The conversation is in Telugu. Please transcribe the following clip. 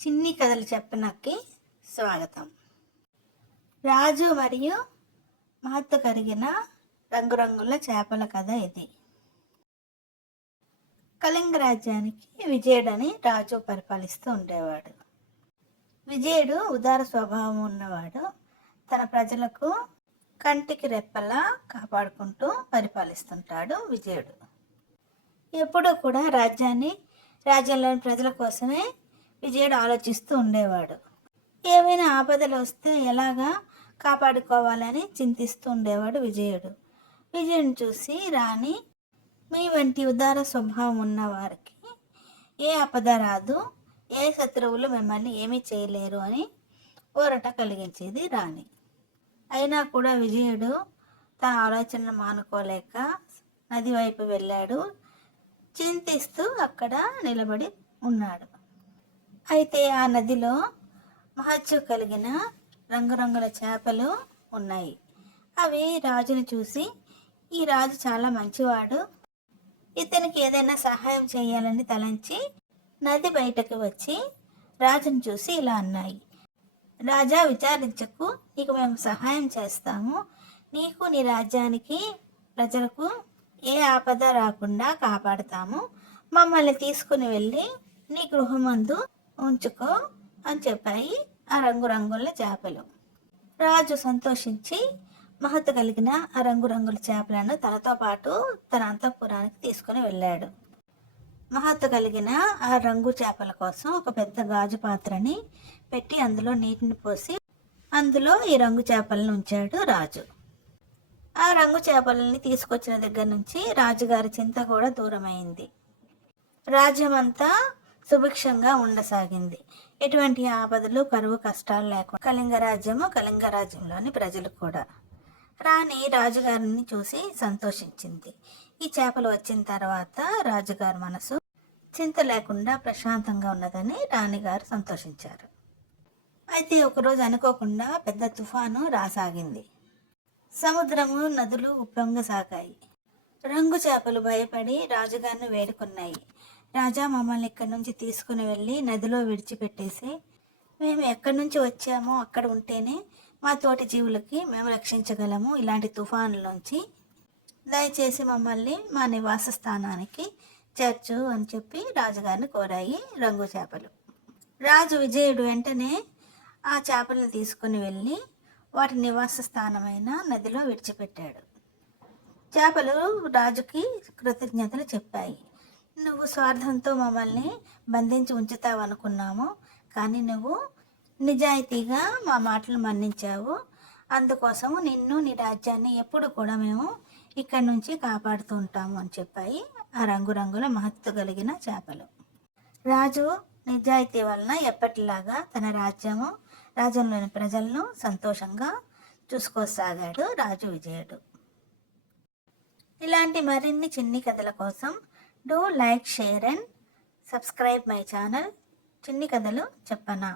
చిన్ని కథలు చెప్పనకి స్వాగతం. రాజు మరియు మహత్వ కరిగిన రంగురంగుల చేపల కథ ఇది. కళింగ రాజ్యానికి విజయుడని రాజు పరిపాలిస్తూ ఉండేవాడు. విజయుడు ఉదార స్వభావం ఉన్నవాడు. తన ప్రజలకు కంటికి రెప్పలా కాపాడుకుంటూ పరిపాలిస్తుంటాడు విజయుడు. ఎప్పుడూ కూడా రాజ్యాన్ని రాజ్యంలోని ప్రజల కోసమే విజయుడు ఆలోచిస్తూ ఉండేవాడు. ఏవైనా ఆపదలు వస్తే ఎలాగా కాపాడుకోవాలని చింతిస్తూ ఉండేవాడు విజయుడు. విజయుని చూసి రాణి మీ వంటి ఉదార స్వభావం ఉన్నవారికి ఏ ఆపద రాదు ఏ శత్రువులు మిమ్మల్ని ఏమీ చేయలేరు అని ఊరట కలిగించేది రాణి. అయినా కూడా విజయుడు తన ఆలోచన మానుకోలేక నది వైపు వెళ్ళాడు. చింతిస్తూ అక్కడ నిలబడి ఉన్నాడు. అయితే ఆ నదిలో మహత్యం కలిగిన రంగురంగుల చేపలు ఉన్నాయి. అవి రాజుని చూసి ఈ రాజు చాలా మంచివాడు. ఇతనికి ఏదైనా సహాయం చేయాలని తలంచి నది బయటకు వచ్చి రాజుని చూసి ఇలా అన్నాయి. రాజా విచారించకు. నీకు మేము సహాయం చేస్తాము. నీకు నీ రాజ్యానికి ప్రజలకు ఏ ఆపద రాకుండా కాపాడుతాము. మమ్మల్ని తీసుకుని వెళ్ళి నీ గృహమందు ఉంచుకో అని చెప్పాయి ఆ రంగురంగుల చేపలు. రాజు సంతోషించి మహత్వ కలిగిన ఆ రంగురంగుల చేపలను తనతో పాటు తన అంతఃపురానికి తీసుకుని వెళ్ళాడు. మహత్వ కలిగిన ఆ రంగు చేపల కోసం ఒక పెద్ద గాజు పాత్రని పెట్టి అందులో నీటిని పోసి అందులో ఈ రంగు చేపలను ఉంచాడు రాజు. ఆ రంగు చేపలని తీసుకొచ్చిన దగ్గర నుంచి రాజుగారి చింత కూడా దూరమైంది. రాజ్యమంతా సుభిక్షంగా ఉండసాగింది. ఎటువంటి ఆపదలు కరువు కష్టాలు లేకుండా కళింగ రాజ్యము కళింగ రాజ్యంలోని ప్రజలు కూడా. రాణి రాజుగారిని చూసి సంతోషించింది. ఈ చేపలు వచ్చిన తర్వాత రాజుగారి మనసు చింత లేకుండా ప్రశాంతంగా ఉన్నదని రాణిగారు సంతోషించారు. అయితే ఒకరోజు అనుకోకుండా పెద్ద తుఫాను రాసాగింది. సముద్రము నదులు ఉప్పొంగసాగాయి. రంగు చేపలు భయపడి రాజుగారిని వేడుకున్నాయి. రాజా మమ్మల్ని ఇక్కడి నుంచి తీసుకుని వెళ్ళి నదిలో విడిచిపెట్టేసి మేము ఎక్కడి నుంచి వచ్చామో అక్కడ ఉంటేనే మా తోటి జీవులకి మేము రక్షించగలము ఇలాంటి తుఫానులోంచి దయచేసి మమ్మల్ని మా నివాస స్థానానికి చేర్చు అని చెప్పి రాజుగారిని కోరాయి రంగు చేపలు. రాజు విజయుడు వెంటనే ఆ చేపలను తీసుకుని వెళ్ళి వాటి నివాస స్థానమైన నదిలో విడిచిపెట్టాడు. చేపలు రాజుకి కృతజ్ఞతలు చెప్పాయి. నువ్వు స్వార్థంతో మమ్మల్ని బంధించి ఉంచుతావు అనుకున్నాము కానీ నువ్వు నిజాయితీగా మా మాటలు మన్నించావు. అందుకోసము నిన్ను నీ రాజ్యాన్ని ఎప్పుడు కూడా మేము ఇక్కడి నుంచి కాపాడుతూ ఉంటాము అని చెప్పాయి ఆ రంగురంగుల మహత్వ కలిగిన చేపలు. రాజు నిజాయితీ వలన ఎప్పటిలాగా తన రాజ్యము రాజ్యంలోని ప్రజలను సంతోషంగా చూసుకోసాగాడు రాజు విజయుడు. ఇలాంటి మరిన్ని చిన్ని కథల కోసం do like share and subscribe my channel. చిన్ని కథలు చెప్పనా?